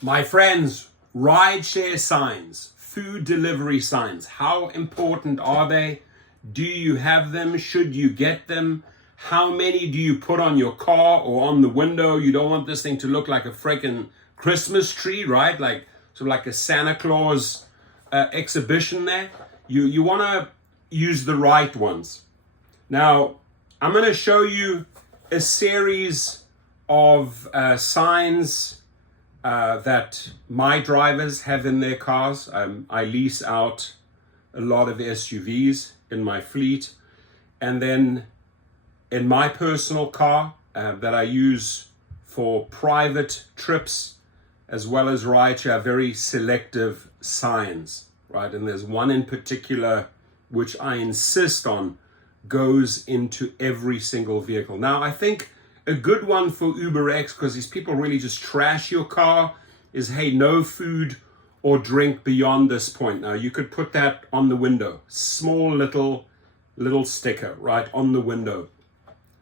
My friends, rideshare signs, food delivery signs, how important are they? Do you have them? Should you get them? How many do you put on your car or on the window? You don't want this thing to look like a freaking Christmas tree, right? Like sort of like a Santa Claus exhibition there. You want to use the right ones. Now, I'm going to show you a series of signs that my drivers have in their cars. I lease out a lot of SUVs in my fleet, and then in my personal car that I use for private trips as well as rideshare, very selective signs, right? And there's one in particular which I insist on goes into every single vehicle. Now, I think a good one for UberX, because these people really just trash your car, is, hey, no food or drink beyond this point. Now, you could put that on the window. Small little sticker, right, on the window.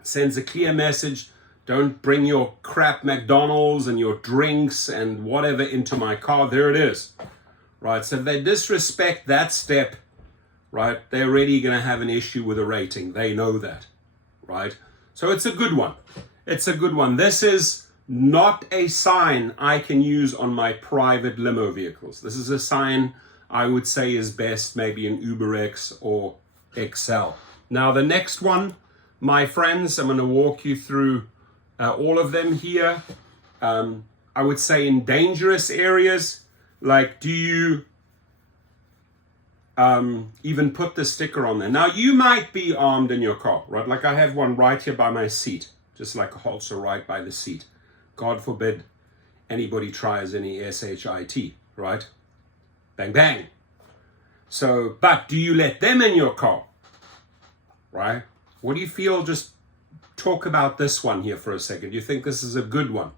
Sends a clear message. Don't bring your crap McDonald's and your drinks and whatever into my car. There it is, right? So if they disrespect that step, right, they're already going to have an issue with a rating. They know that, right? So it's a good one. It's a good one. This is not a sign I can use on my private limo vehicles. This is a sign I would say is best maybe in UberX or XL. Now the next one, my friends, I'm going to walk you through all of them here. I would say in dangerous areas, like do you even put the sticker on there? Now you might be armed in your car, right? Like I have one right here by my seat, just like a holster right by the seat. God forbid anybody tries any SHIT, right? Bang, bang. So, but do you let them in your car, right? What do you feel? Just talk about this one here for a second. Do you think this is a good one?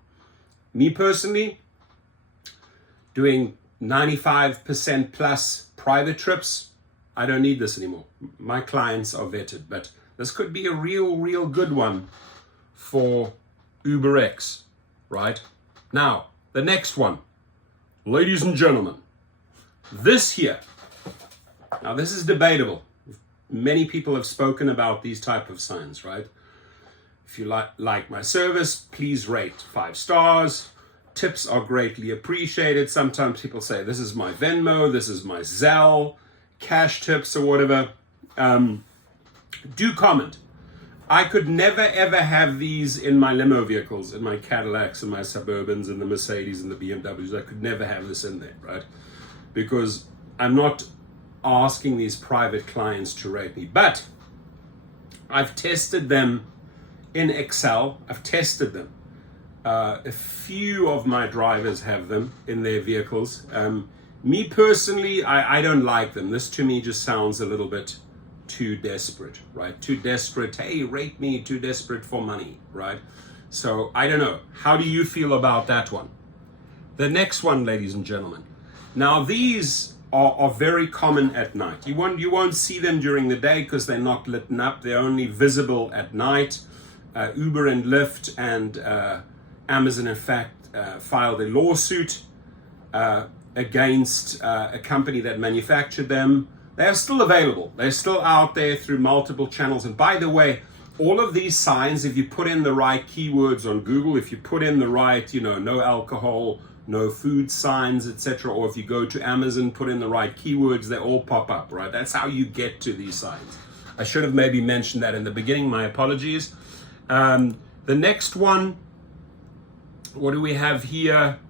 Me personally, doing 95% plus private trips, I don't need this anymore. My clients are vetted, but this could be a real good one for UberX, right? Now, the next one, ladies and gentlemen, this here. Now, this is debatable. Many people have spoken about these type of signs, right? If you like my service, please rate 5 stars. Tips are greatly appreciated. Sometimes people say, this is my Venmo, this is my Zelle, cash tips or whatever. Do comment. I could never ever have these in my limo vehicles, in my Cadillacs and my Suburbans and the Mercedes and the BMWs. I could never have this in there, right? Because I'm not asking these private clients to rate me. But I've tested them in Excel. I've tested them. A few of my drivers have them in their vehicles. Me personally, I don't like them. This to me just sounds a little bit too desperate, right? Too desperate. Hey, rate me. Too desperate for money, right? So I don't know. How do you feel about that one? The next one, ladies and gentlemen. Now these are very common at night. You won't see them during the day because they're not lit up. They're only visible at night. Uber and Lyft and Amazon, in fact, filed a lawsuit against a company that manufactured them. They are still available. They're still out there through multiple channels. And by the way, all of these signs, if you put in the right keywords on Google, if you put in the right, no alcohol, no food signs, etc., or if you go to Amazon, put in the right keywords, they all pop up, right? That's how you get to these signs. I should have maybe mentioned that in the beginning. My apologies. The next one, what do we have here?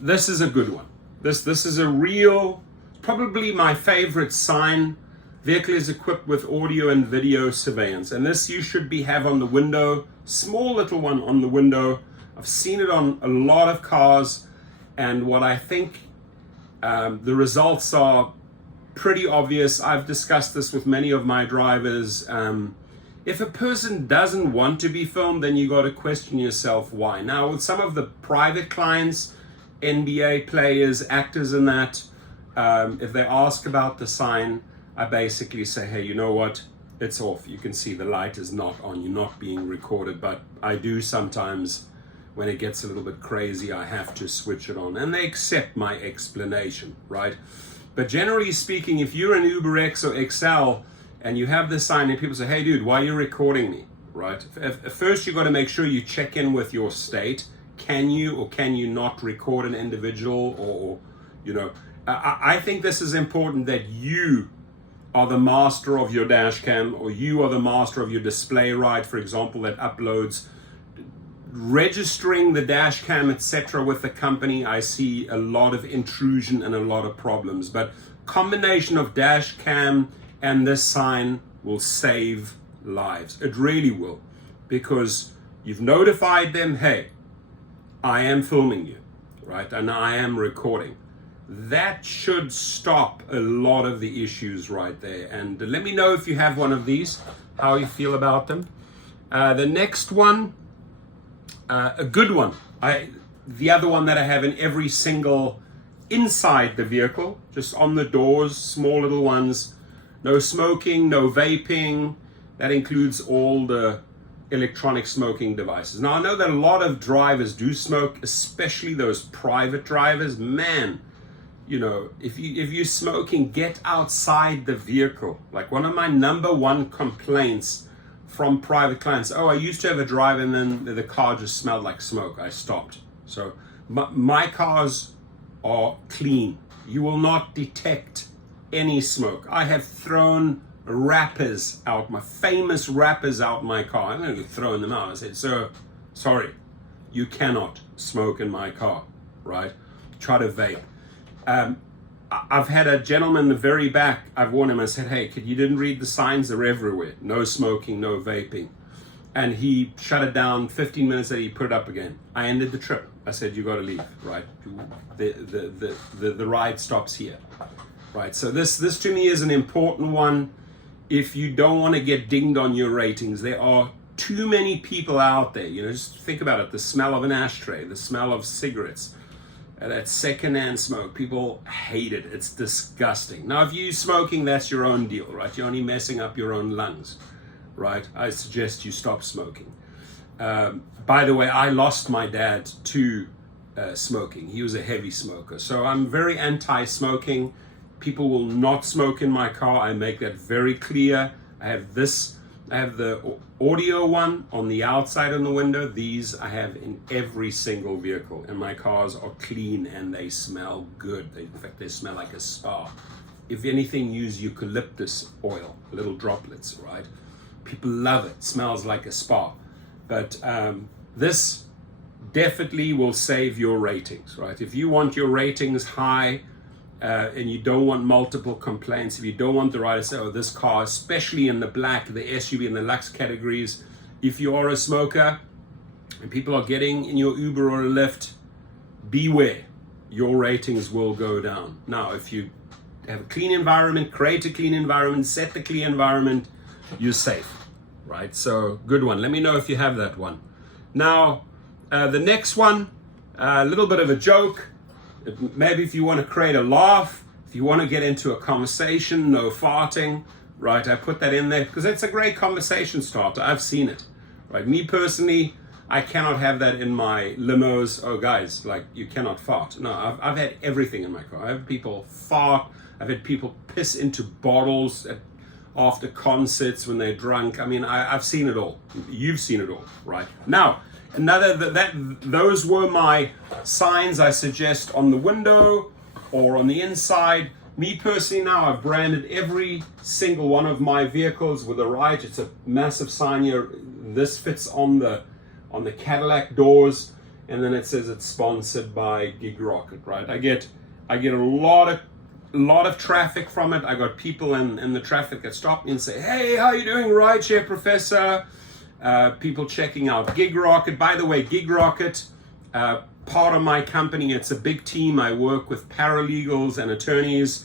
This is a good one. This is a real, probably my favorite sign. Vehicle is equipped with audio and video surveillance. And this you should have on the window, small little one on the window. I've seen it on a lot of cars. And what I think the results are pretty obvious. I've discussed this with many of my drivers. If a person doesn't want to be filmed, then you got to question yourself why. Now, with some of the private clients, NBA players, actors and that, if they ask about the sign, I basically say, hey, you know what? It's off. You can see the light is not on. You're not being recorded. But I do sometimes when it gets a little bit crazy, I have to switch it on. And they accept my explanation, right? But generally speaking, if you're an UberX or XL and you have this sign and people say, hey dude, why are you recording me, right? First, you got to make sure you check in with your state. Can you or can you not record an individual, or you know, I think this is important, that you are the master of your dash cam, or you are the master of your display ride, for example, that uploads. Registering the dash cam, etc. with the company, I see a lot of intrusion and a lot of problems. But combination of dash cam and this sign will save lives. It really will, because you've notified them, hey, I am filming you, right? And I am recording. That should stop a lot of the issues right there. And let me know if you have one of these, how you feel about them. The next one, a good one. The other one that I have in every single inside the vehicle, just on the doors, small little ones. No smoking, no vaping. That includes all the electronic smoking devices. Now, I know that a lot of drivers do smoke, especially those private drivers. Man, you know, if you're smoking, get outside the vehicle. Like, one of my number one complaints from private clients, oh, I used to have a drive and then the car just smelled like smoke. I stopped. So my cars are clean. You will not detect any smoke. I have thrown wrappers out, my famous wrappers out my car. I'm going to throw them out. I said, sir, sorry, you cannot smoke in my car, right? Try to vape. I've had a gentleman in the very back, I've warned him, I said, hey, you didn't read the signs, they're everywhere. No smoking, no vaping. And he shut it down. 15 minutes later, he put it up again. I ended the trip. I said, you got to leave, right? The ride stops here, right? So this to me is an important one. If you don't want to get dinged on your ratings, there are too many people out there. You know, just think about it. The smell of an ashtray, the smell of cigarettes, that secondhand smoke. People hate it. It's disgusting. Now, if you're smoking, that's your own deal, right? You're only messing up your own lungs, right? I suggest you stop smoking. By the way, I lost my dad to smoking. He was a heavy smoker. So I'm very anti-smoking. People will not smoke in my car. I make that very clear. I have the audio one on the outside on the window. These I have in every single vehicle, and my cars are clean and they smell good. In fact, they smell like a spa. If anything, use eucalyptus oil, little droplets, right? People love it. It smells like a spa. But this definitely will save your ratings, right? If you want your ratings high, and you don't want multiple complaints, if you don't want the rider to say, oh, this car, especially in the black, the SUV and the Lux categories, if you are a smoker and people are getting in your Uber or a Lyft, beware, your ratings will go down. Now, if you have a clean environment, create a clean environment, set the clean environment, you're safe, right? So, good one. Let me know if you have that one. Now, the next one, a little bit of a joke. Maybe if you want to create a laugh, if you want to get into a conversation, no farting, right? I put that in there because it's a great conversation starter. I've seen it, right? Me personally, I cannot have that in my limos. Oh, guys, like, you cannot fart. No, I've had everything in my car. I've had people fart. I've had people piss into bottles after concerts when they're drunk. I mean, I've seen it all. You've seen it all, right? Now, those were my signs I suggest on the window or on the inside. Me personally, now I've branded every single one of my vehicles with a right. It's a massive sign here. This fits on the Cadillac doors, and then it says it's sponsored by Gig Rocket, right? I get a lot of traffic from it. I got people in the traffic that stop me and say, hey, how you doing, Rideshare Professor? People checking out Gig Rocket. By the way, Gig Rocket, part of my company, it's a big team. I work with paralegals and attorneys,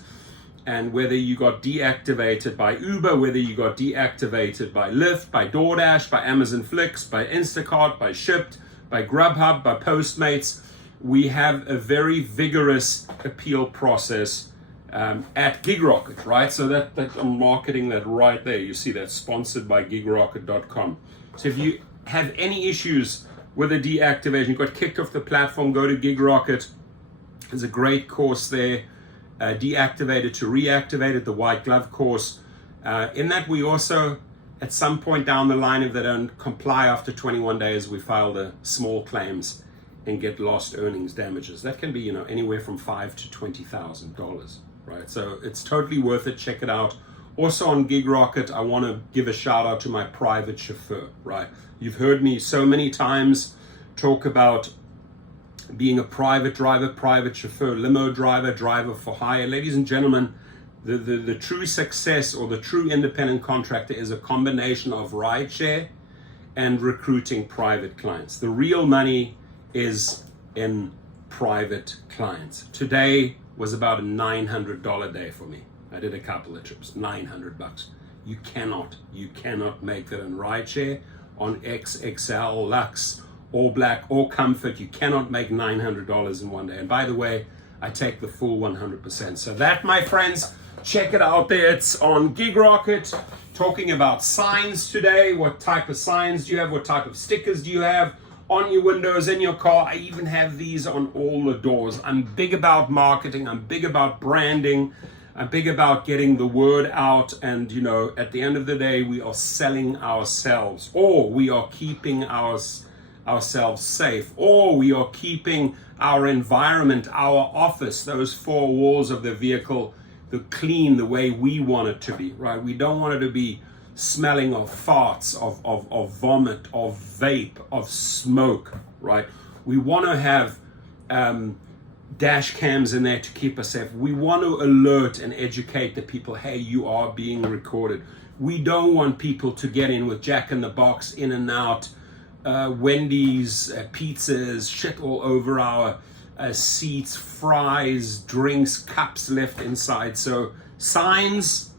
and whether you got deactivated by Uber, whether you got deactivated by Lyft, by DoorDash, by Amazon Flix, by Instacart, by Shipt, by Grubhub, by Postmates, we have a very vigorous appeal process at Gig Rocket, right? So that I'm marketing that right there. You see that, sponsored by gigrocket.com. So if you have any issues with a deactivation, got kicked off the platform, go to GigRocket. There's a great course there, Deactivated to Reactivated, the white glove course. In that we also, at some point down the line, if they don't comply after 21 days, we file the small claims and get lost earnings damages. That can be, you know, anywhere from $5,000 to $20,000, right? So it's totally worth it. Check it out. Also on GigRocket, I want to give a shout out to my private chauffeur, right? You've heard me so many times talk about being a private driver, private chauffeur, limo driver, driver for hire. Ladies and gentlemen, the true success or the true independent contractor is a combination of rideshare and recruiting private clients. The real money is in private clients. Today was about a $900 day for me. I did a couple of trips, $900. You cannot make that in rideshare, on XXL, Lux, or Black, or Comfort. You cannot make $900 in one day. And by the way, I take the full 100%. So that, my friends, check it out there. It's on GigRocket, talking about signs today. What type of signs do you have? What type of stickers do you have on your windows, in your car? I even have these on all the doors. I'm big about marketing. I'm big about branding. I'm big about getting the word out. And, you know, at the end of the day, we are selling ourselves, or we are keeping ourselves safe, or we are keeping our environment, our office, those four walls of the vehicle, the clean the way we want it to be, right? We don't want it to be smelling of farts, of vomit, of vape, of smoke, right? We want to have dash cams in there to keep us safe. We want to alert and educate the people, hey, you are being recorded. We don't want people to get in with Jack in the Box, in and out, Wendy's, pizzas, shit all over our seats, fries, drinks, cups left inside. So signs,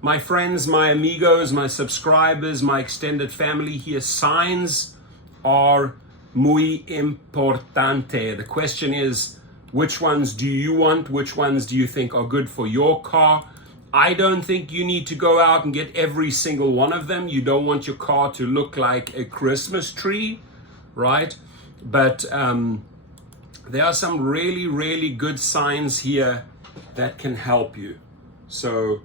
my friends, my amigos, my subscribers, my extended family here, signs are muy importante. The question is, which ones do you want? Which ones do you think are good for your car? I don't think you need to go out and get every single one of them. You don't want your car to look like a Christmas tree, right? But there are some really, really good signs here that can help you. So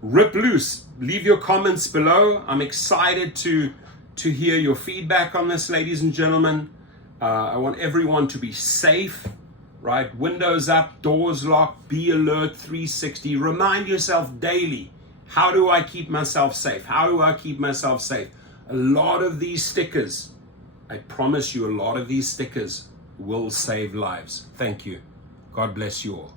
rip loose. Leave your comments below. I'm excited to hear your feedback on this, ladies and gentlemen. I want everyone to be safe, right? Windows up, doors locked, be alert 360. Remind yourself daily, how do I keep myself safe? How do I keep myself safe? A lot of these stickers, I promise you, a lot of these stickers will save lives. Thank you. God bless you all.